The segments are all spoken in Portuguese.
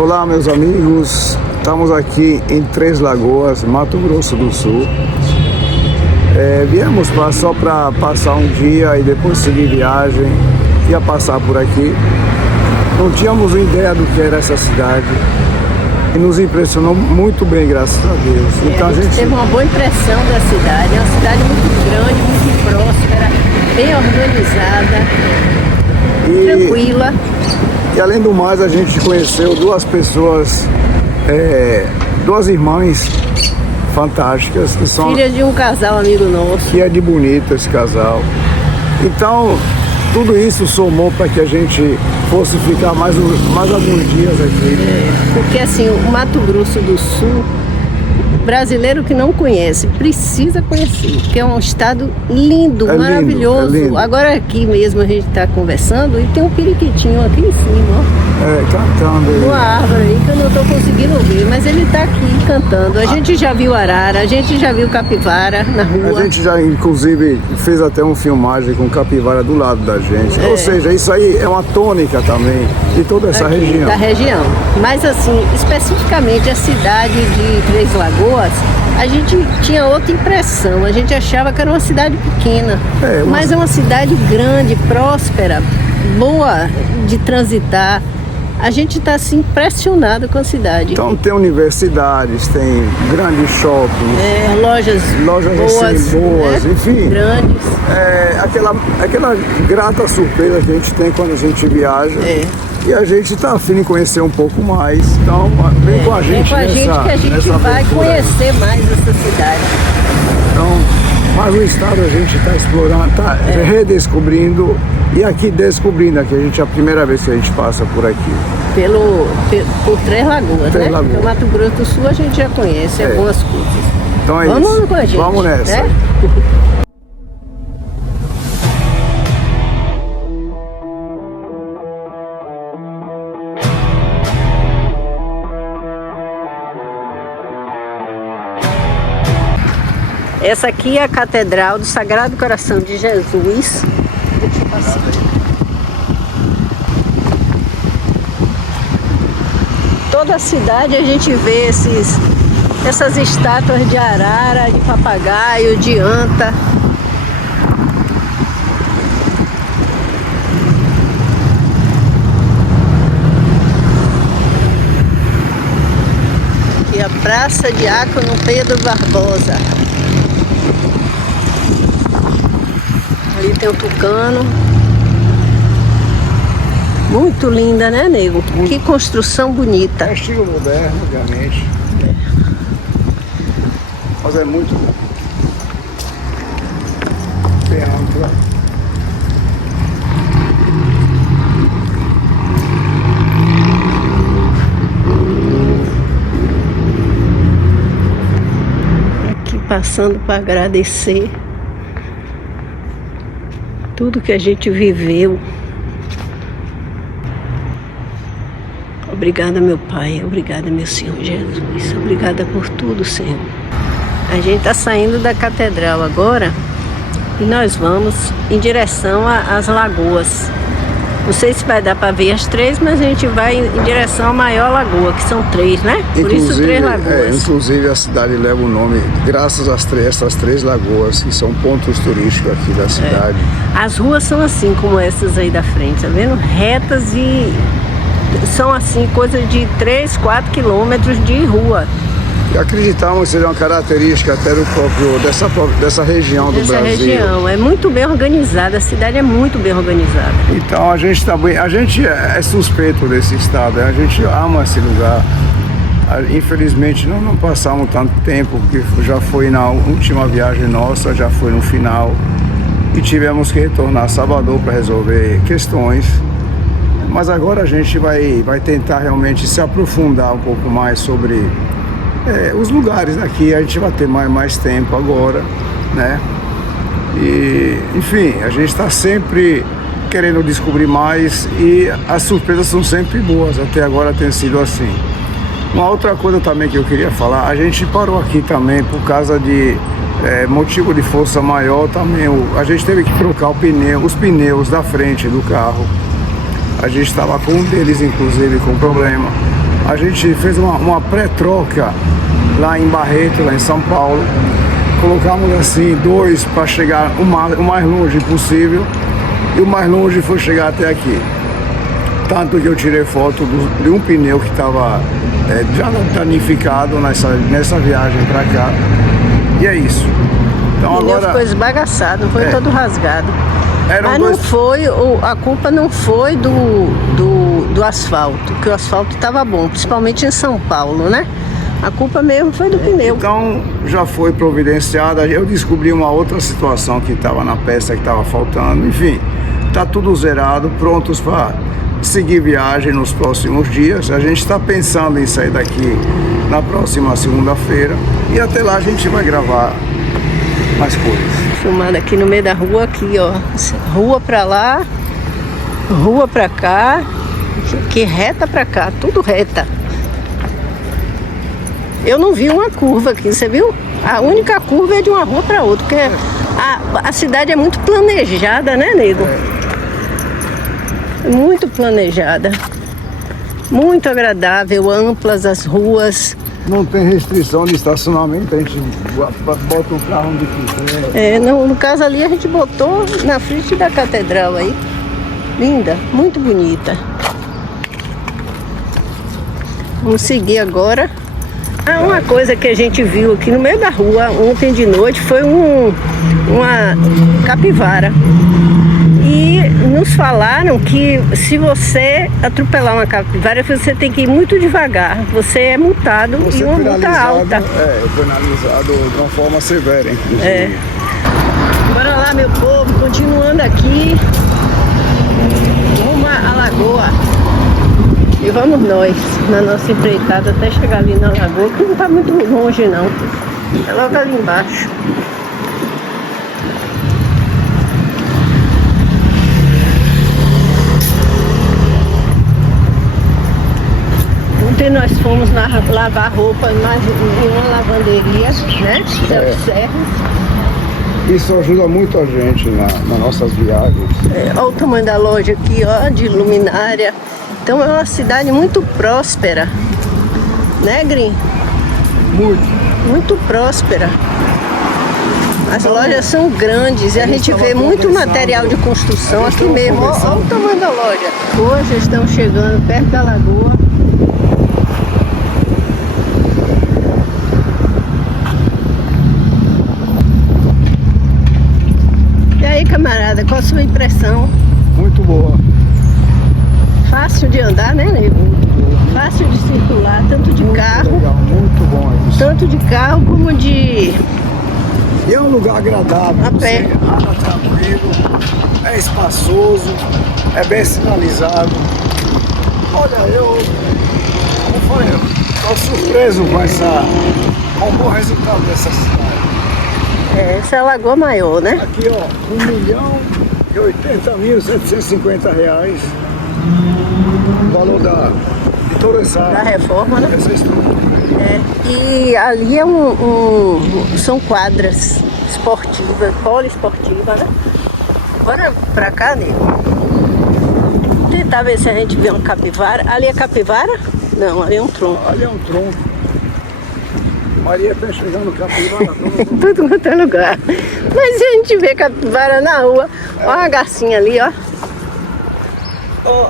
Olá, meus amigos, estamos aqui em Três Lagoas, Mato Grosso do Sul. Viemos só para passar um dia e depois seguir viagem, ia passar por aqui. Não tínhamos ideia do que era essa cidade e nos impressionou muito bem, graças a Deus. Então, a gente teve uma boa impressão da cidade, é uma cidade muito grande, muito próspera, bem organizada, tranquila. E além do mais, a gente conheceu duas pessoas, duas irmãs fantásticas, que são filhas de um casal amigo nosso. Que é de bonito esse casal. Então, tudo isso somou para que a gente fosse ficar mais alguns dias aqui. Porque assim, o Mato Grosso do Sul, brasileiro que não conhece, precisa conhecer, porque é um estado lindo, maravilhoso. Lindo. Agora aqui mesmo a gente está conversando e tem um periquitinho aqui em cima, ó. Cantando aí. Uma árvore aí que eu não estou conseguindo ver, mas ele está aqui cantando. A gente já viu arara, a gente já viu capivara na rua. A gente já, inclusive, fez até uma filmagem com capivara do lado da gente. Ou seja, isso aí é uma tônica também de toda essa aqui, região. Da região. Mas assim, especificamente a cidade de Três Lagoas, a gente tinha outra impressão. A gente achava que era uma cidade pequena, mas é uma cidade grande, próspera, boa de transitar. A gente está assim impressionado com a cidade. Então tem universidades, tem grandes shoppings, lojas boas, assim, boas, né? Enfim. Grandes. Aquela grata surpresa que a gente tem quando a gente viaja. E a gente está afim de conhecer um pouco mais. Então vem com a gente. Vem com a gente que a gente vai conhecer mais essa cidade. Então, mas o estado a gente está explorando, está redescobrindo. E aqui descobrindo, aqui a gente é a primeira vez que a gente passa por aqui. Por Três Lagoas, né? Lagoas. No Mato Grosso do Sul a gente já conhece algumas coisas. Então Vamos isso. Com a gente. Vamos nessa. Essa aqui é a Catedral do Sagrado Coração de Jesus. Toda a cidade a gente vê essas estátuas de arara, de papagaio, de anta. Aqui a Praça Diácono Pedro Barbosa. Ali tem o Tucano. Muito linda, né, nego? Que construção bonita. É estilo moderno, obviamente. Mas é muito bem ampla. Aqui passando para agradecer tudo que a gente viveu. Obrigada, meu Pai. Obrigada, meu Senhor Jesus. Obrigada por tudo, Senhor. A gente está saindo da catedral agora e nós vamos em direção às lagoas. Não sei se vai dar para ver as três, mas a gente vai em direção à maior lagoa, que são três, né? Por isso Três Lagoas. Inclusive a cidade leva o nome graças a essas três lagoas, que são pontos turísticos aqui da cidade. As ruas são assim como essas aí da frente, tá vendo? Retas e são assim, coisa de 3, 4 quilômetros de rua. E acreditamos que seja uma característica até dessa região do Brasil. Dessa região, é muito bem organizada, a cidade é muito bem organizada. Então a gente é suspeito desse estado, a gente ama esse lugar. Infelizmente não passamos tanto tempo, porque já foi na última viagem nossa, já foi no final. E tivemos que retornar a Salvador para resolver questões. Mas agora a gente vai tentar realmente se aprofundar um pouco mais sobre os lugares daqui. A gente vai ter mais tempo agora, né? E, enfim, a gente está sempre querendo descobrir mais e as surpresas são sempre boas. Até agora tem sido assim. Uma outra coisa também que eu queria falar, a gente parou aqui também por causa de motivo de força maior também. A gente teve que trocar os pneus da frente do carro. A gente estava com um deles, inclusive, com problema. A gente fez uma pré-troca lá em Barreto, lá em São Paulo. Colocamos assim 2 para chegar o mais longe possível. E o mais longe foi chegar até aqui. Tanto que eu tirei foto de um pneu que estava já danificado nessa viagem para cá. E é isso. Então, o pneu agora ficou esbagaçado, não foi todo rasgado. Mas não foi, a culpa não foi do asfalto, que o asfalto estava bom, principalmente em São Paulo, né? A culpa mesmo foi do pneu. Então já foi providenciada. Eu descobri uma outra situação que estava na peça que estava faltando. Enfim, está tudo zerado, prontos para seguir viagem nos próximos dias. A gente está pensando em sair daqui na próxima segunda-feira e até lá a gente vai gravar mais coisas. Filmado aqui no meio da rua, aqui ó, rua pra lá, rua pra cá, que reta pra cá, tudo reta. Eu não vi uma curva aqui, você viu? A única curva é de uma rua pra outra, porque a cidade é muito planejada, né, nego? Muito planejada, muito agradável, amplas as ruas. Não tem restrição de estacionamento, a gente bota o carro onde quiser. No caso ali a gente botou na frente da catedral aí. Linda, muito bonita. Vamos seguir agora. Uma coisa que a gente viu aqui no meio da rua ontem de noite foi uma capivara. E nos falaram que se você atropelar uma capivara, você tem que ir muito devagar. Você é multado e uma multa alta. Penalizado de uma forma severa, inclusive. Bora lá, meu povo, continuando aqui rumo à lagoa. E vamos nós, na nossa empreitada, até chegar ali na lagoa, que não está muito longe não. É logo ali embaixo. Ontem nós fomos lavar roupa em uma lavanderia, né? Self-service. Isso ajuda muito a gente nas nossas viagens. Olha o tamanho da loja aqui, ó, de luminária. Então é uma cidade muito próspera, né, Grim? Muito próspera. As lojas são grandes e a gente vê muito material de construção aqui mesmo. Olha o tamanho da loja. Hoje estamos chegando perto da lagoa. E aí, camarada, qual a sua impressão? Muito boa. Fácil de andar, né, nego? Fácil de circular, tanto de carro. Legal, muito bom isso. Tanto de carro como de... E é um lugar agradável. A pé. Você anda tranquilo, é espaçoso, é bem sinalizado. Olha, como falei, estou surpreso com o bom resultado dessa cidade. Essa é a Lagoa Maior, né? Aqui, ó, R$1.080.750. O valor de toda Da reforma, né? essa estrutura. E ali são quadras esportivas, poliesportivas, né? Bora pra cá, nego. Vamos tentar ver se a gente vê um capivara. Ali é capivara? Não, ali é um tronco. Ali é um tronco. Maria tá chegando capivara. Tudo quanto é lugar. Mas se a gente vê capivara na rua, olha a garcinha ali, ó.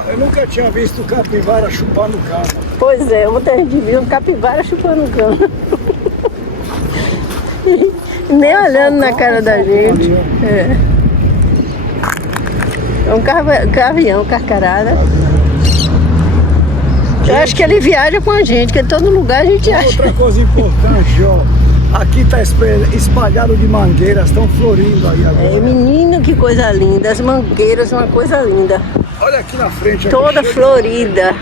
Eu nunca tinha visto capivara chupando cana. Pois é, ontem a gente viu um capivara chupando cana. Nem olhando na cara da gente. É um gavião, carcarada. Eu acho que ele viaja com a gente, porque em todo lugar a gente acha. Outra coisa importante, ó. Aqui tá espalhado de mangueiras, estão florindo aí agora. Menino, que coisa linda. As mangueiras, uma coisa linda. Olha aqui na frente. Toda florida.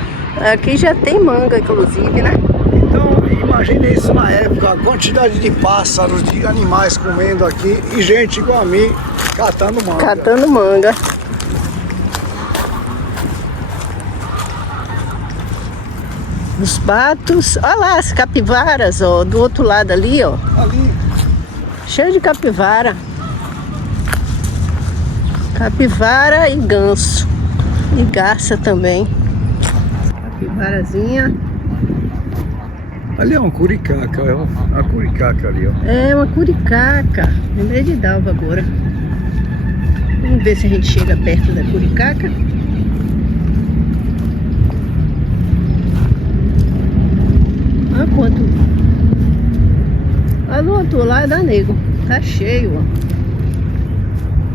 Aqui já tem manga, inclusive, né? Então, imagine isso na época, a quantidade de pássaros, de animais comendo aqui e gente igual a mim catando manga. Catando manga. Os patos, olha lá as capivaras, ó, do outro lado ali, ó. Ali. Cheio de capivara. Capivara e ganso. E garça também. Capivarazinha. Ali é uma curicaca, é uma curicaca ali, ó. É uma curicaca. Lembrei de Dalva agora. Vamos ver se a gente chega perto da curicaca. Olha quanto. Lá do outro lado é nego. Tá cheio, ó.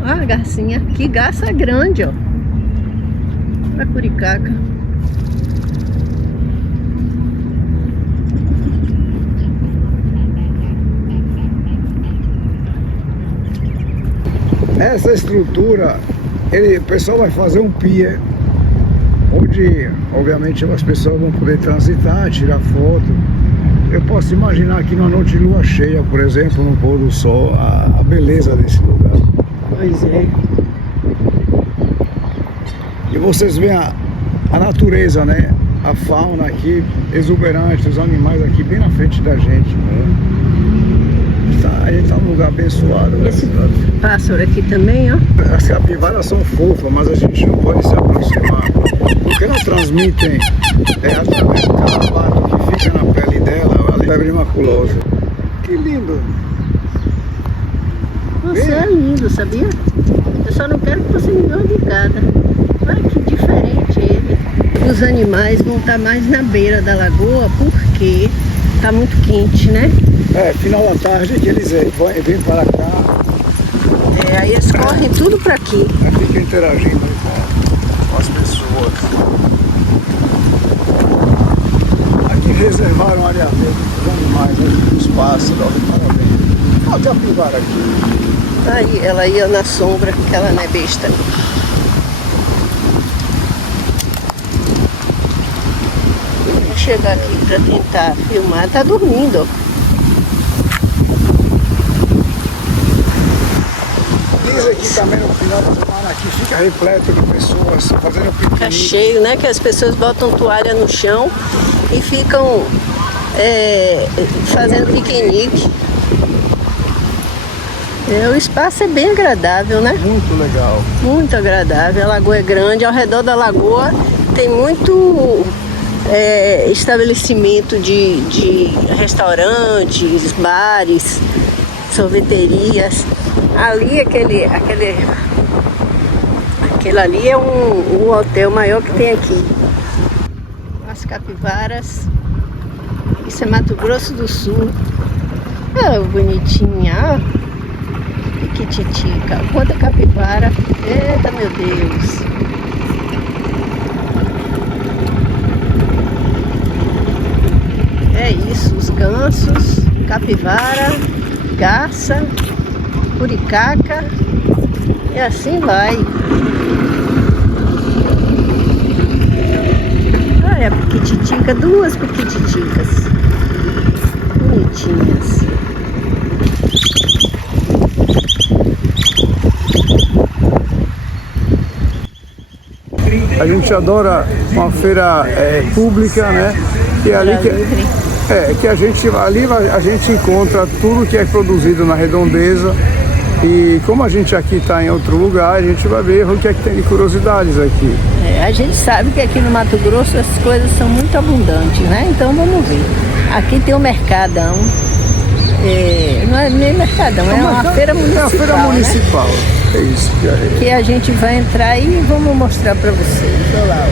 Olha a garcinha. Que garça grande, ó. Olha a curicaca. Essa estrutura, o pessoal vai fazer um pier, onde obviamente as pessoas vão poder transitar, tirar foto. Eu posso imaginar aqui numa noite de lua cheia, por exemplo, no pôr do sol, a beleza desse lugar. Pois é. E vocês veem a natureza, né? A fauna aqui exuberante, os animais aqui bem na frente da gente, né? A gente tá num lugar abençoado. Esse pássaro aqui também, ó. As capivaras são fofas, mas a gente não pode se aproximar, porque elas transmitem através do carrapato que fica na pele dela, a febre maculosa. Que lindo! Você é lindo, sabia? Eu só não quero que você me dê uma bicada. Olha que diferente ele. Os animais vão estar mais na beira da lagoa porque tá muito quente, né? Final da tarde que eles vêm para cá. Aí eles correm tudo para aqui. Fica interagindo com as pessoas. Aqui reservaram área verde para os animais, os pássaros, olha a capivara aqui. Aí ela ia na sombra, porque ela não é besta. Vou chegar aqui para tentar filmar. Tá dormindo, ó. Aqui também no final da semana aqui fica repleto de pessoas fazendo piquenique. Fica cheio, né? Que as pessoas botam toalha no chão e ficam fazendo piquenique. O espaço é bem agradável, né? Muito legal. Muito agradável. A lagoa é grande. Ao redor da lagoa tem muito estabelecimento de restaurantes, bares, sorveterias. Ali, aquele ali é um hotel maior que tem aqui. As capivaras. Isso é Mato Grosso do Sul. Ah, bonitinha, ó. Piquititica. Quanta capivara. Eita, meu Deus. É isso, os gansos, capivara, garça, curicaca e assim vai. Olha a piquititica, duas piquititicas bonitinhas. A gente adora uma feira pública, né? Que é ali que a gente encontra tudo que é produzido na redondeza. E como a gente aqui está em outro lugar, a gente vai ver o que é que tem de curiosidades aqui. A gente sabe que aqui no Mato Grosso as coisas são muito abundantes, né? Então vamos ver. Aqui tem o Mercadão. Não é nem Mercadão, é uma feira municipal. É uma feira municipal, né? É isso que é. Que a gente vai entrar e vamos mostrar para vocês. Olha lá.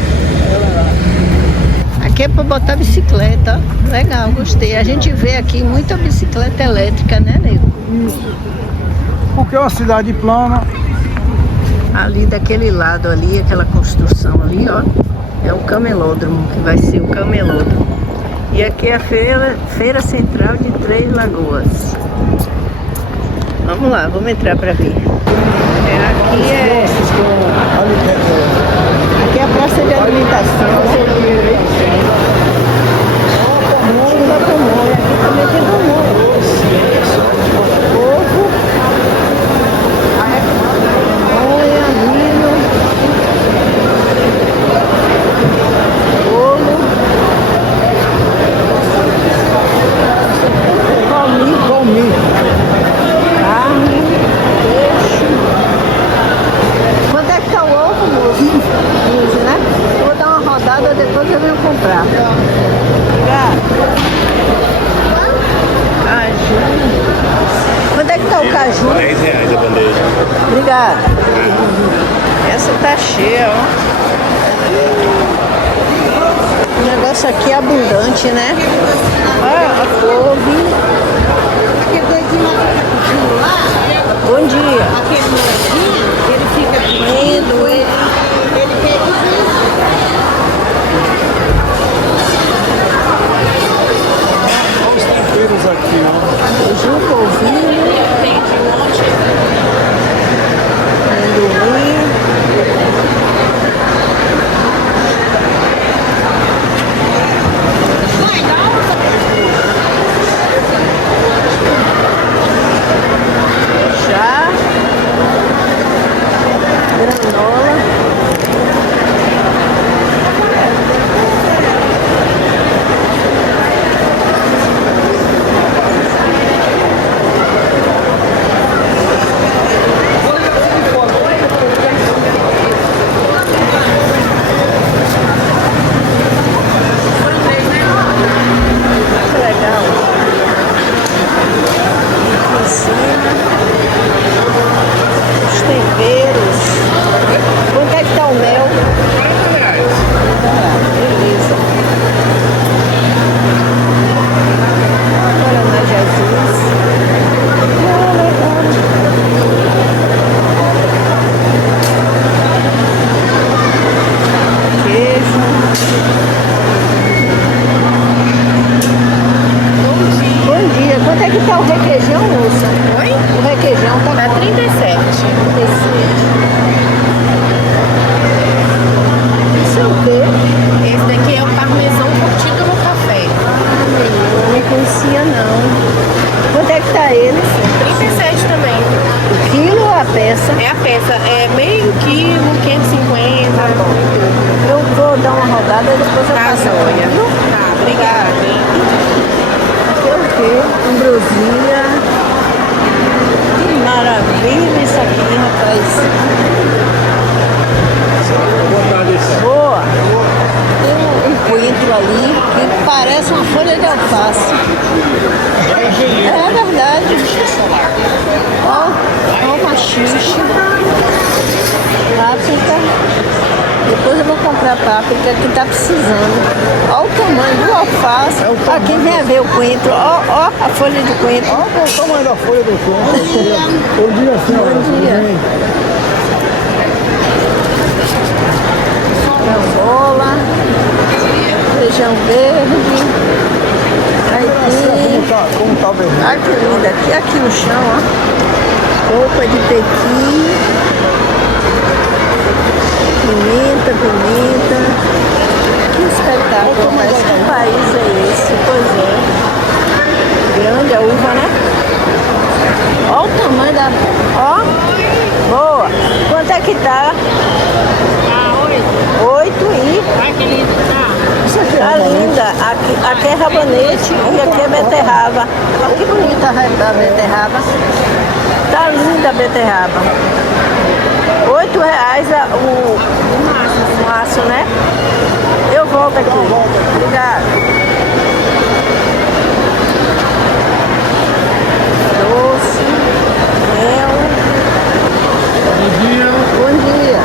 Aqui é para botar bicicleta, ó. Legal, gostei. A gente vê aqui muita bicicleta elétrica, né, Nego? Isso. Porque é uma cidade plana. Ali daquele lado ali, aquela construção ali, ó, é o camelódromo, que vai ser o camelódromo. E aqui é a feira central de Três Lagoas. Vamos lá, vamos entrar para ver. Aqui é a praça de alimentação. Aqui também tem pamonha. Ovo, pamonha, milho, bolo, Comi. carne, peixe. Quanto é que tá o ovo, moço? 15, né? Eu vou dar uma rodada, depois eu venho comprar. abundante, né? Olha a couve. Bom dia. Aquele moedinho, ele fica pedindo, ele pede Olha os temperos aqui, ó. Beiju, polvilho, amendoim. Chá. Granola. Que legal. Aqui em cima. Os temperos. Quanto é que tá o mel? Beleza. Agora mais Jesus. Queijo. Bom dia. Quanto é que tá o requeijão, moça? Oi? O requeijão tá Tá 37. Isso é o quê? Esse daqui é o parmesão curtido no café. Eu não conhecia não. Quanto é que tá ele? 37 também. O quilo ou a peça? É a peça, é meio quilo, 550. Tá bom. Eu vou dar uma rodada e depois eu Tá, passo. joia. Tá, obrigada. Aqui é o quê? Ambrosia. Que maravilha isso aqui, rapaz. Boa tarde. Boa. Tem um coentro ali que parece uma folha de alface. É verdade. Ó o machixe. Páprica. Depois eu vou comprar páprica que tá precisando. Olha o tamanho do alface. Aqui vem ver o coentro. Ó a folha de coentro. Olha o tamanho da folha do coentro. Bom dia, senhora. Bom dia. Carambola. Feijão verde. Aipim. Como tá vermelho? Ai, que linda. Aqui no chão, ó. Roupa de pequi. Pimenta. Que espetáculo. Mas que país é esse? Pois é. Grande a uva, né? Olha o tamanho da... Ó. Boa. Quanto é que tá? Ah, 8 e... Ai, que lindo, tá? Tá linda. Aqui é rabanete e aqui é beterraba. Olha que bonita a beterraba. Tá linda a beterraba. R$8 o maço, né? Eu volto aqui. Obrigada. Doce, mel. Bom dia. Bom dia.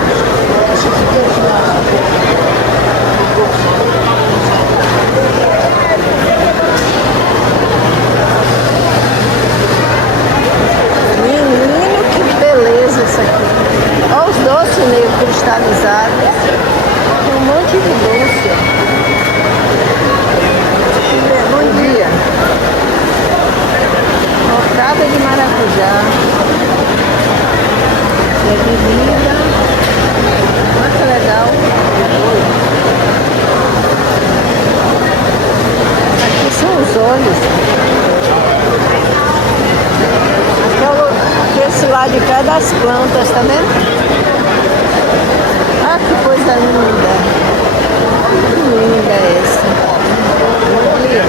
Menino, que beleza isso aqui. Olha os doces meio cristalizados. Tem um monte de doce. Bom dia. Mocada de maracujá. E a bebida. Olha que legal. Aqui são os olhos. Esse lado de cá é das plantas, tá vendo? Ah, que coisa linda. Que linda essa. Olha.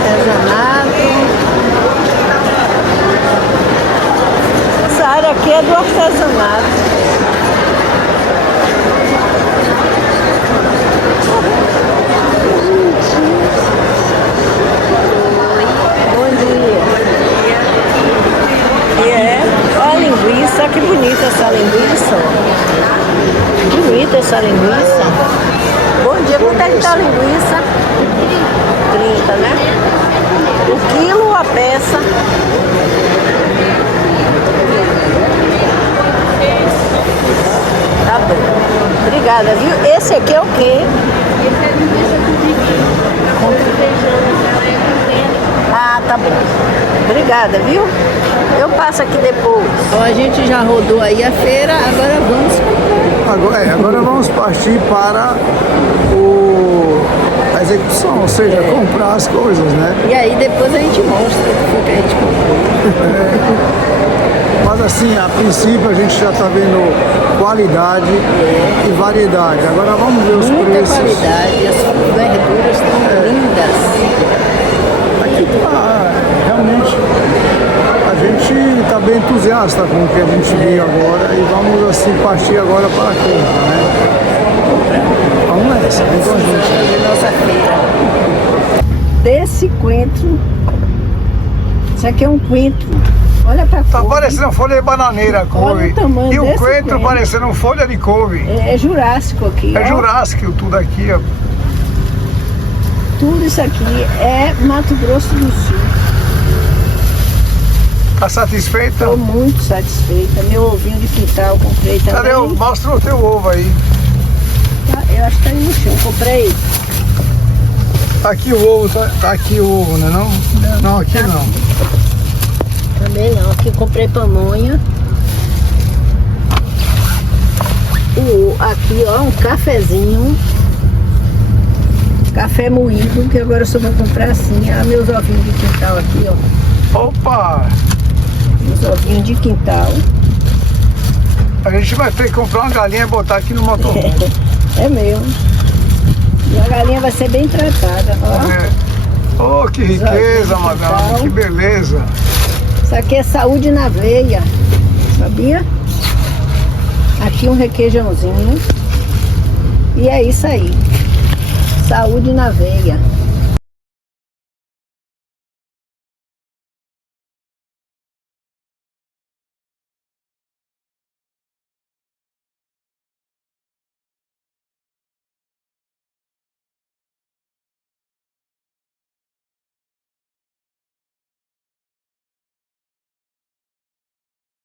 Artesanato. Essa área aqui é do artesanato. Bom dia. E é a linguiça, que bonita essa linguiça. Bonita essa linguiça. Bom dia, quanto é 1,30, né? O quilo ou a peça? Tá bom. Obrigada, viu? Esse aqui é o quê? Ah, tá bom. Obrigada, viu? Eu passo aqui depois. Então, a gente já rodou aí a feira, agora vamos. Agora vamos partir para a execução, ou seja, comprar as coisas, né? E aí depois a gente mostra o que a gente comprou. Mas assim, a princípio a gente já está vendo qualidade e variedade. Agora vamos ver os Muita preços. qualidade, as verduras estão lindas. Aqui tá, realmente, a gente está bem entusiasta com o que a gente viu agora e vamos assim partir agora para a compra, né? Vamos nessa, vem com a gente. De nossa feira. Desse coentro, isso aqui é um coentro. Olha pra Tá couve. parecendo folha de bananeira a couve. Olha o tamanho E o desse coentro coentro. parecendo folha de couve. É jurássico aqui. É ó. jurássico tudo aqui, ó. Tudo isso aqui é Mato Grosso do Sul. Tá satisfeita? Estou muito satisfeita. Meu ovinho de quintal comprei também. Cadê? Mostra o teu ovo aí. Tá, eu acho que tá aí no chão. Comprei. Tá aqui o ovo, tá aqui o ovo, né não? Não, aqui Tá. não. Também não. Aqui comprei pamonha. Aqui, ó, um cafezinho. Café moído, que agora eu só vou comprar assim. Ah, meus ovinhos de quintal aqui, ó. Opa! Meus ovinhos de quintal. A gente vai ter que comprar uma galinha e botar aqui no motorhome. É mesmo. E a galinha vai ser bem tratada, ó. É. Oh, que riqueza, madame, que beleza. Isso aqui é saúde na veia, sabia? Aqui um requeijãozinho. E é isso aí. Saúde na veia.